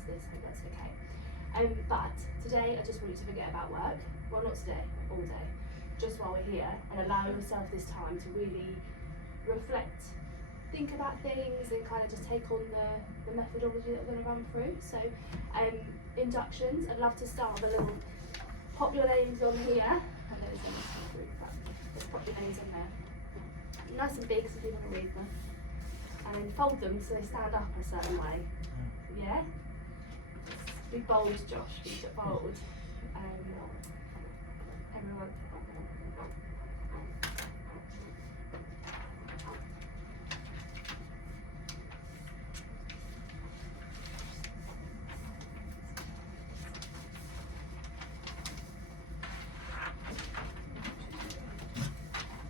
to this, I hope that's okay. But today I just want you to forget about work. Well, not today, all day. Just while we're here, and allow yourself this time to really reflect, think about things, and kind of just take on the methodology that we're going to run through. So, inductions, I'd love to start with a little, pop your names on here. I know there's only some through, but let's pop your names on there. Nice and big so people can read them. And then fold them so they stand up a certain way. Yeah? Be bold, Josh, be bold. Everyone.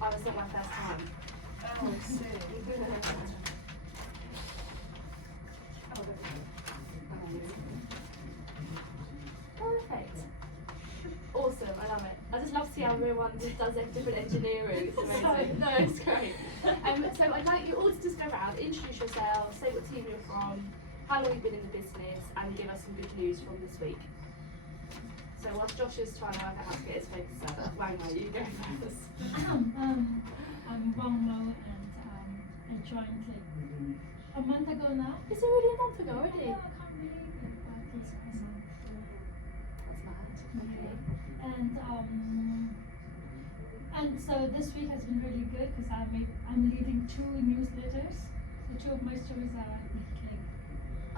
Oh, it's not my first time. Oh, I see. Perfect. Awesome, I love it. I just love to see how everyone just does different engineering. It's amazing. No, it's great. So I'd like you all to just go around, introduce yourselves, say what team you're from, how long you've been in the business, and give us some good news from this week. So whilst Josh is trying to work out how to get his focus up, Wangmo, you go first. I'm Wangmo, and I joined like a month ago now. Is it really a month ago already? Yeah, I can't believe it, but it's awesome. That's mad. Okay. And so this week has been really good because I'm leading 2 newsletters. So 2 of my stories are like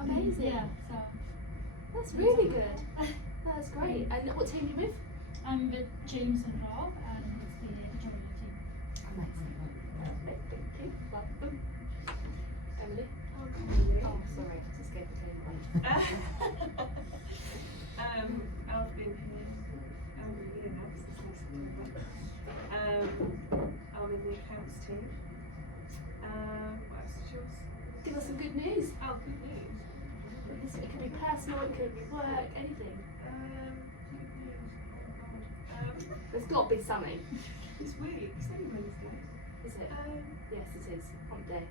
Amazing. Yeah, so that's really good. That's great. And what team are you with? I'm with James and Rob, and it's the editorial team. Amazing. Perfect. Thank you. Welcome. Emily? Oh, Emily. Oh, sorry. I just gave the team one. I've been here. I'm here now since last September. I'm in the accounts team. What else is yours? Give us some good news. Oh, good news. It could be personal, it could be work, anything. There's got to be something. This week, it's only Wednesday. Is it? Yes, it is. Hump day. I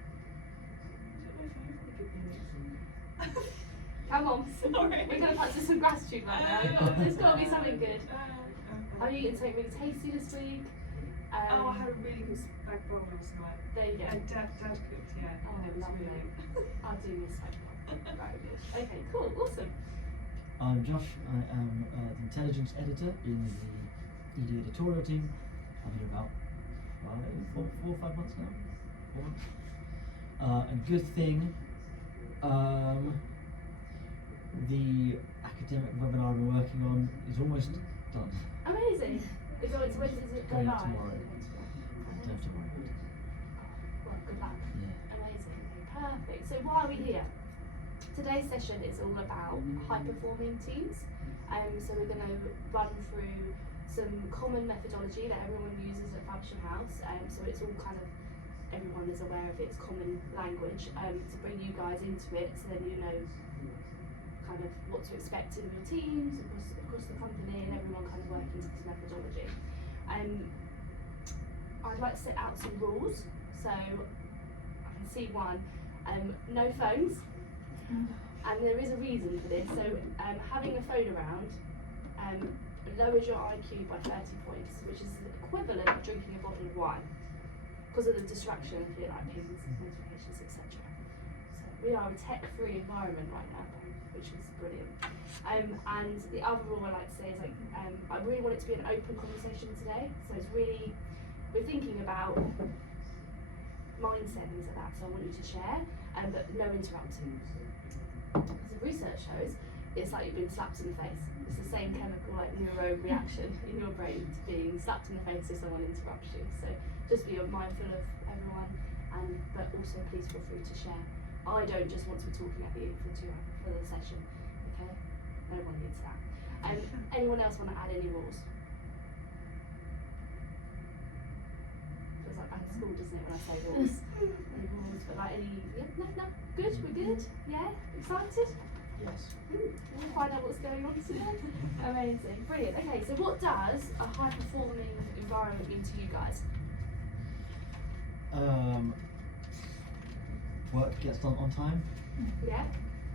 don't know if I have any good news. Come on. Sorry. We're going to practice some gratitude right now. There's got to be something good. Have you eaten something really tasty this week? I had a really good spag bowl last night. There you go. And Dad cooked, yeah. Oh, and it was lovely. really I do miss spag bowl. Very good. Okay, cool. Awesome. I'm Josh. I am the intelligence editor in the ED editorial team. I've been about 4 or 5 months now. 4 months. And good thing, the academic webinar we're working on is almost done. Amazing. When does it go Going live? out tomorrow. Don't tomorrow. Well, good luck. Yeah. Amazing. Okay, perfect. So why are we here? Today's session is all about high-performing teams. So we're going to run through some common methodology that everyone uses at Function House. So it's all kind of, everyone is aware of its common language to bring you guys into it, so then you know kind of what to expect in your teams across the company, and everyone kind of working to this methodology. I'd like to set out some rules. So I can see one. No phones. And there is a reason for this. So having a phone around lowers your IQ by 30 points, which is the equivalent of drinking a bottle of wine, because of the distraction of like pings, notifications, etc. So we are a tech-free environment right now, which is brilliant. And the other rule I like to say is I really want it to be an open conversation today. So it's really, we're thinking about mindset, things like that. So I want you to share, but no interrupting. Because the research shows it's like you've been slapped in the face. It's the same chemical like neuro reaction in your brain to being slapped in the face if someone interrupts you. So just be mindful of everyone, but also please feel free to share. I don't just want to be talking at you for the session, okay? No one needs that. Anyone else want to add any rules? Feels like back at school, doesn't it, when I say rules? Any rules, but like any, yeah, no, good, we're good, yeah, excited? Yes. We'll find out what's going on today. Amazing, brilliant. Okay, so what does a high-performing environment mean to you guys? Work gets done on time. Yeah?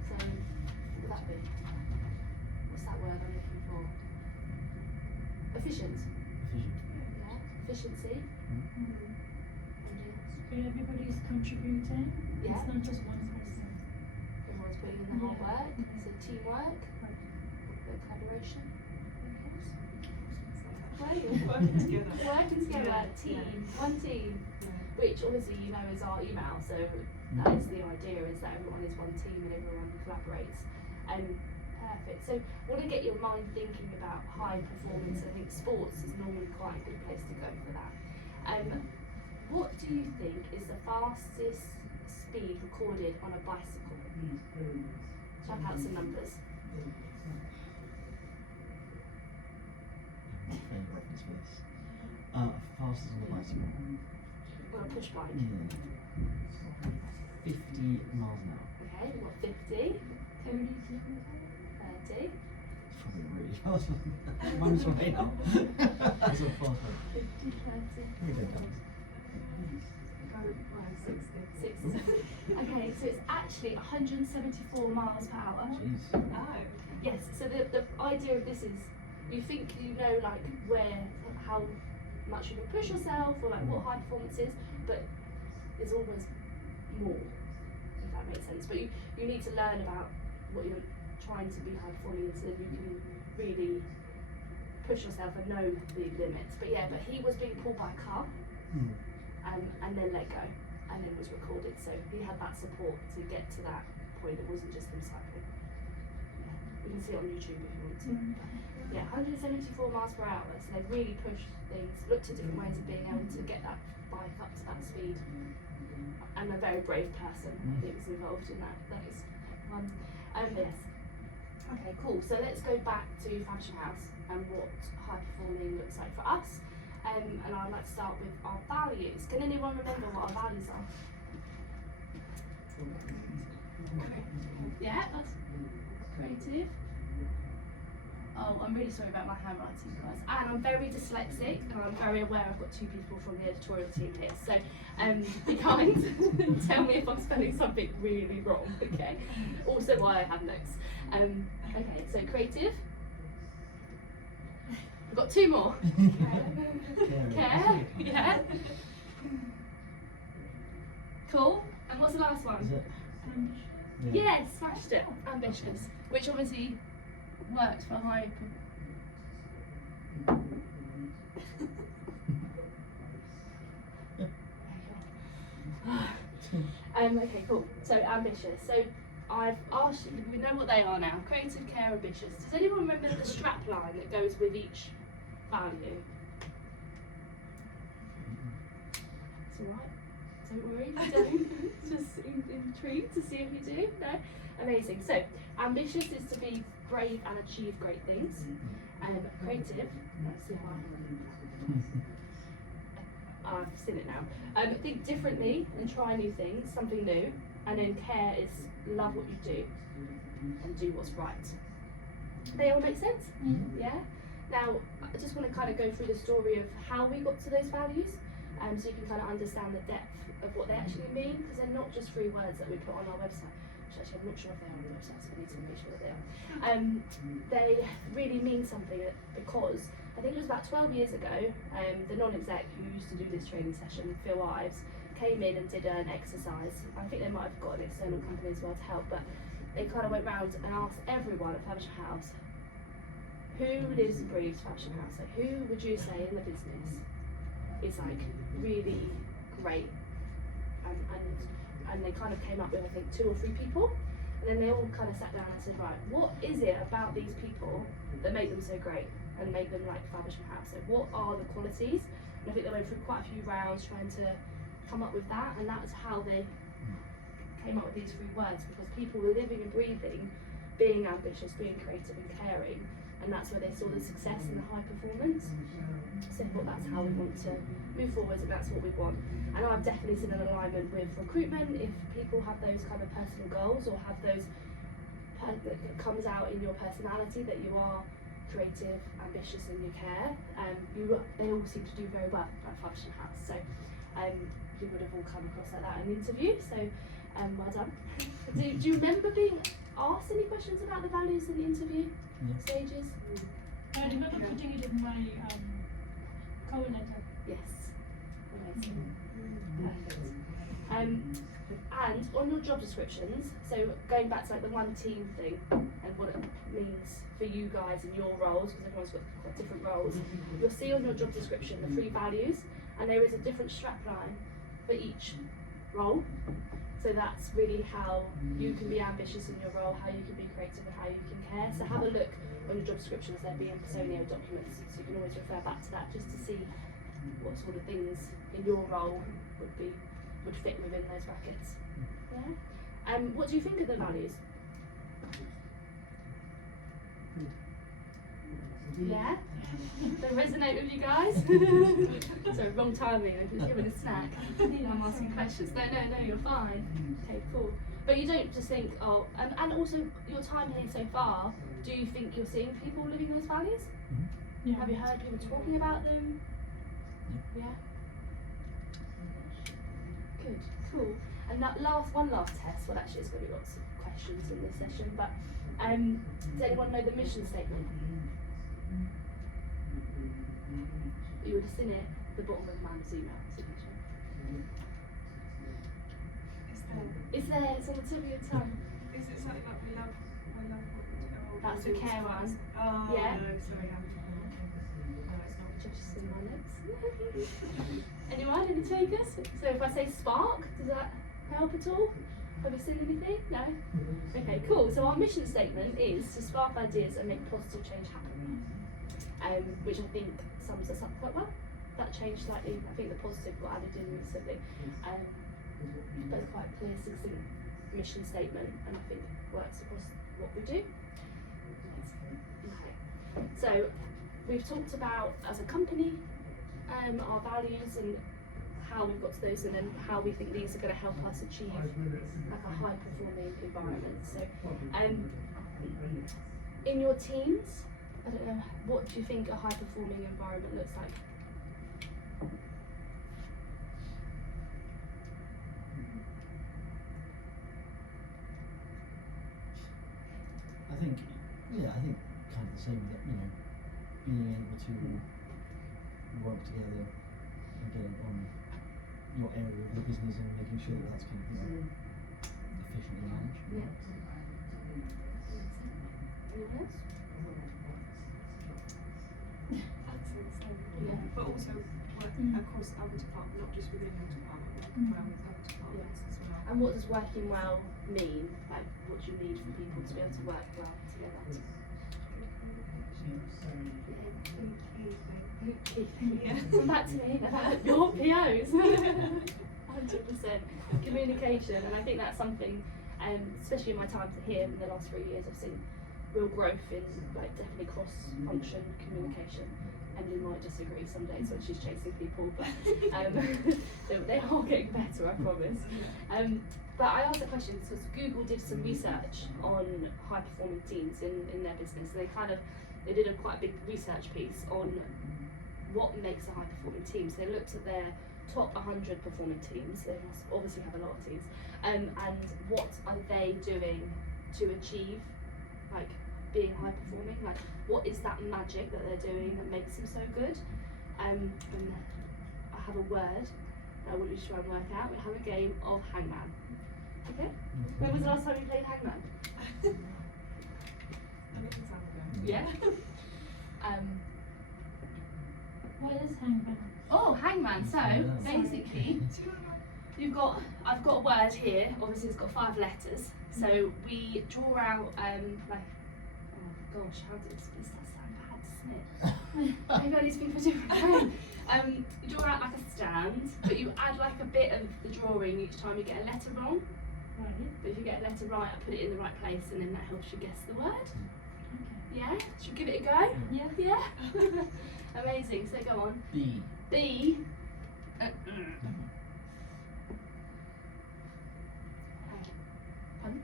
So, what would that be? efficiency. Where everybody is contributing. Yeah. It's not just one person. Everyone's putting in the hard Yeah. work. So teamwork, the collaboration. Working together. Working together, Yeah, team, yeah. one team. Which obviously you know is our email, so that is the idea, is that everyone is one team and everyone collaborates. Perfect. So I want to get your mind thinking about high performance. I think sports is normally quite a good place to go for that. What do you think is the fastest speed recorded on a bicycle? Check out some numbers. My favourite is this. Fastest on the bicycle. On a push bike. Yeah. 50 miles an hour. Okay, what, 50, 30 30? It's probably really fast. Mine's right now. That's a fast one. 50, 30. Here we go, guys. 60. Okay, so it's actually 174 miles per hour. Jeez. Oh. Yes, so the idea of this is you think you know like how much you can push yourself or like what high performance is, but there's always more, if that makes sense. But you need to learn about what you're trying to be high performing so that you can really push yourself and know the limits. But yeah, but he was being pulled by a car and then let go and then was recorded. So he had that support to get to that point. It wasn't just him cycling. Yeah. You can see it on YouTube if you want to. But yeah, 174 miles per hour. So they really pushed things, looked at different ways of being able to get that bike up to that speed. And a very brave person, I think, was involved in that. That is one. Yes. Okay, cool. So let's go back to Faversham House and what high performing looks like for us. And I'd like to start with our values. Can anyone remember what our values are? Yeah, that's creative. Oh, I'm really sorry about my handwriting, guys. And I'm very dyslexic, and I'm very aware I've got two people from the editorial team here. So be kind and tell me if I'm spelling something really wrong, okay? Also why I have notes. Okay, so creative. We've got two more. Care, yeah. Cool. And what's the last one? Is it? Yes, smashed it. Ambitious. Which obviously works for high. Okay, cool. So ambitious. So I've asked you, we know what they are now. Creative, care, ambitious. Does anyone remember the strap line that goes with each value? It's alright. Don't worry if you don't. Just intrigued to see if you do. No? Amazing. So ambitious is to be brave and achieve great things. Creative, let's see I've seen it now. Think differently and try new things, something new. And then care is love what you do and do what's right. They all make sense? Yeah? Now, I just want to kind of go through the story of how we got to those values, so you can kind of understand the depth of what they actually mean, because they're not just 3 words that we put on our website. Which actually I'm not sure if they are on the website, so I need to make sure that they are. They really mean something because I think it was about 12 years ago, the non-exec who used to do this training session, Phil Ives, came in and did an exercise. I think they might have got an external company as well to help, but they kind of went round and asked everyone at Faversham House, who lives and breathes Faversham House? Like, who would you say in the business is like really great? And they kind of came up with, I think, 2 or 3 people. And then they all kind of sat down and said, right, what is it about these people that make them so great and make them like Faversham House? So what are the qualities? And I think they went through quite a few rounds trying to come up with that, and that's how they came up with these 3 words, because people were living and breathing being ambitious, being creative and caring, and that's where they saw the success and the high performance. So I thought that's how we want to move forward, and that's what we want. And I've definitely seen an alignment with recruitment. If people have those kind of personal goals or have those that comes out in your personality that you are creative, ambitious and you care, they all seem to do very well at Faversham House. So you would have all come across like that in the interview, so well done. Do you remember being asked any questions about the values in the interview stages? I remember putting it in my cover letter. Yes. Amazing. Perfect. And on your job descriptions, so going back to like the one team thing and what it means for you guys in your roles, because everyone's got quite different roles, you'll see on your job description the 3 values, and there is a different strapline for each role. So that's really how you can be ambitious in your role, how you can be creative, and how you can care. So have a look on your job descriptions, there'll be in Personio documents, so you can always refer back to that just to see what sort of things in your role would fit within those brackets. Yeah. What do you think of the values? Yeah? They resonate with you guys? Sorry, wrong timing. I was given a snack. I'm asking questions. No, you're fine. Okay, cool. But you don't just think, oh, and also your time here so far, do you think you're seeing people living those values? Yeah. Have you heard people talking about them? Yeah. Good, cool. And that one last test, well actually it's going to be lots of questions in this session, but does anyone know the mission statement? You would have seen it at the bottom of Amanda's email signature. It's there, it's on the tip of your tongue. Is it something like I love what we do? That's the care one. Oh, Yeah. no, sorry, no, it's not. Just in my lips. Anyone, any takers? So if I say spark, does that help at all? Have you seen anything? No? Okay, cool. So our mission statement is to spark ideas and make positive change happen. Which I think sums us up quite well. That changed slightly. I think the positive got added in recently. But it's quite a clear, succinct mission statement, and I think works across what we do. Okay. So we've talked about, as a company, our values and how we've got to those, and then how we think these are going to help us achieve like a high performing environment. So in your teams, I don't know, what do you think a high performing environment looks like? I think kind of the same, that, you know, being able to work together and get on your area of the business and making sure that that's kind of, you know, efficiently managed. Yeah. Anyone else? Yeah. But also work across other departments, not just within your department, work well with other departments as well. And what does working well mean? Like, what do you need from people to be able to work well together? Yeah. Come back to me about your POs. 100%. Communication, and I think that's something, especially in my time here in the last 3 years, I've seen real growth in like definitely cross-function communication. And you might disagree some days when she's chasing people, but they are getting better, I promise. But I asked a question because Google did some research on high-performing teams in their business. And they did a quite big research piece on what makes a high-performing team. So they looked at their top 100 performing teams. They must obviously have a lot of teams. And what are they doing to achieve, like, being high performing? Like, what is that magic that they're doing that makes them so good? And I have a word that I want you to try and work out. We have a game of Hangman. Okay? When was the last time you played Hangman? Yeah? What is Hangman? Oh, Hangman. So basically, I've got a word here. Obviously, it's got 5 letters. So we draw out like, oh gosh, how does this sound bad, doesn't it? Maybe I need to think of a different way. You draw out like a stand, but you add like a bit of the drawing each time you get a letter wrong. Right. But if you get a letter right, I put it in the right place, and then that helps you guess the word. Okay. Yeah? Should we give it a go? Yeah. Yeah? Amazing. So go on. B. B. Pardon?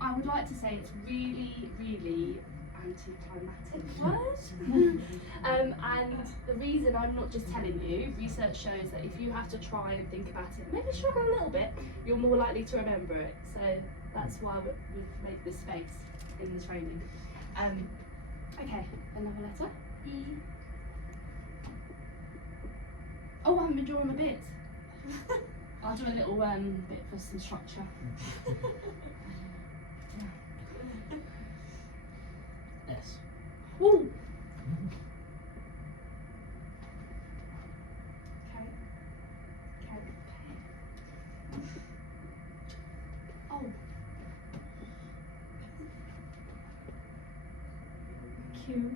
I would like to say it's really, really anticlimactic word. And the reason I'm not just telling you, research shows that if you have to try and think about it, maybe struggle a little bit, you're more likely to remember it. So that's why we've made this space in the training. Okay, another letter. E. Oh, I haven't been drawing my bits. I'll do a little bit for some structure. S. Woo! Okay. Okay. Oh. Q.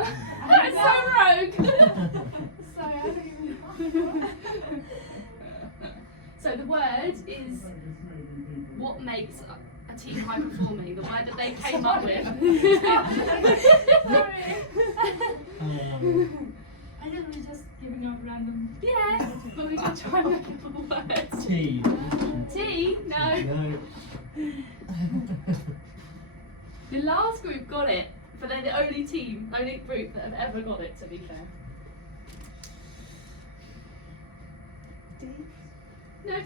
I'm so rogue! Sorry, I don't even. So the word is what makes a team high performing, the word that they came up with. Sorry. Um, I just was just giving out random. Yeah, but we can try and make up a word. T. T? No. No. The last group got it, but they're the only team, only group that have ever got it, to be fair. D. No.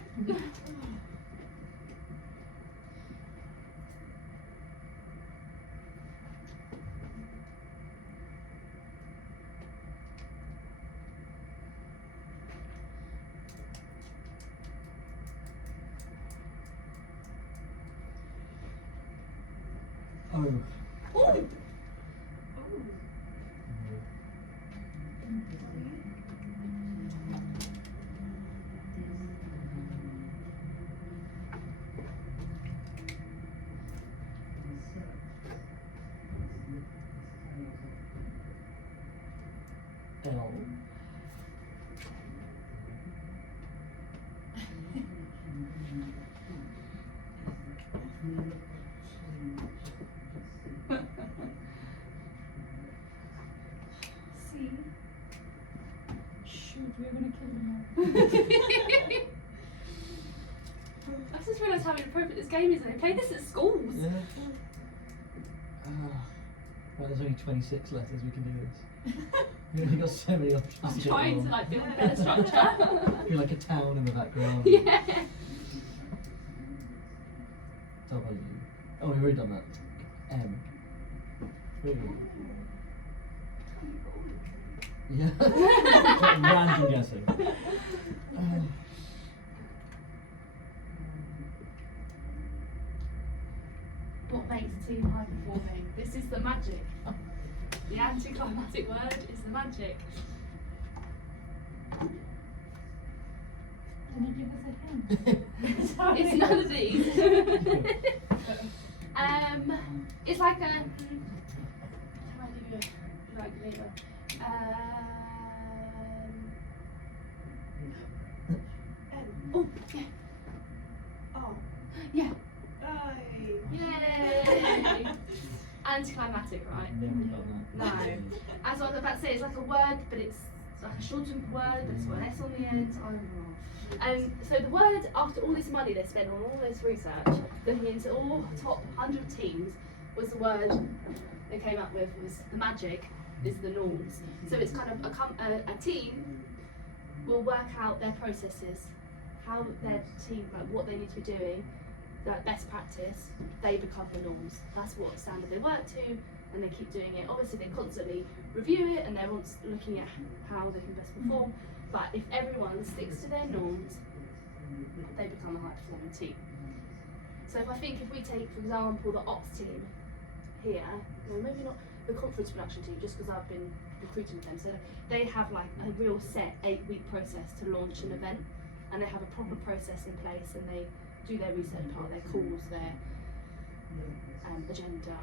O. Ooh. L. C. Shoot, we're gonna kill them all. I just realised how inappropriate this game is, and they play this at schools. Yeah. Right, there's only 26 letters, we can do this. We've only got so many options. I'm to get trying to wrong. like build a better structure. You're like a town in the background. Yeah. W. Oh, we've already done that. M. Ooh. Yeah. Random guessing. What makes a team high performing? This is the magic. The anticlimactic word is the magic. Can you give us a hint? Sorry. It's none of these. It's like a. How do I do it? Like later. Oh yeah. Oh. Yeah. Aye. Yay! Anticlimactic, right? Never done No. that. As I was about to say, it's like a word, but it's like a shortened word, but it's got an S on the end. So the word, after all this money they spent on all this research, looking into all top 100 teams, was the word they came up with was the magic is the norms. So it's kind of a team will work out their processes, how their team, like what they need to be doing, like best practice, they become the norms. That's what standard they work to, and they keep doing it. Obviously they constantly review it and they're always looking at how they can best perform, but if everyone sticks to their norms, they become a high performing team. So if we take, for example, the ops team here, no, maybe not the conference production team, just because I've been recruiting them, so they have like a real set 8-week process to launch an event, and they have a proper process in place, and they do their research part, their calls, their agenda,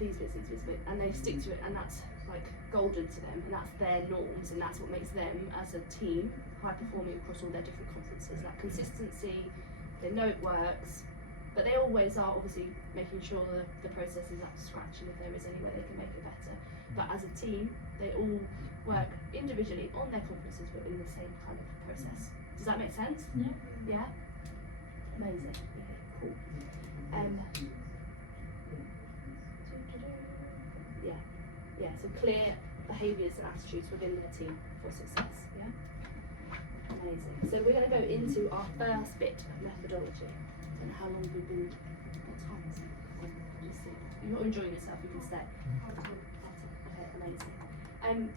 these bits, and they stick to it, and that's like golden to them, and that's their norms, and that's what makes them as a team high performing across all their different conferences. That consistency, they know it works, but they always are obviously making sure the process is up to scratch, and if there is any way they can make it better. But as a team, they all work individually on their conferences, but in the same kind of process. Does that make sense? Yeah. Yeah? Amazing. Okay, cool. Yeah, so clear behaviours and attitudes within their team for success. Yeah? Amazing. So we're going to go into our first bit of methodology. And how long we've been, what time is it? Just see. If you're not enjoying yourself, you can stay. Okay, amazing.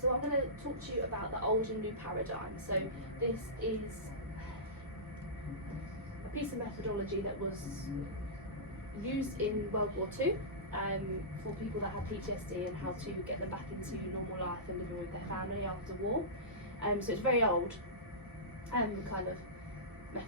So I'm going to talk to you about the old and new paradigm. So this is a piece of methodology that was used in World War II for people that have PTSD and how to get them back into normal life and living with their family after war. So it's very old kind of methodology.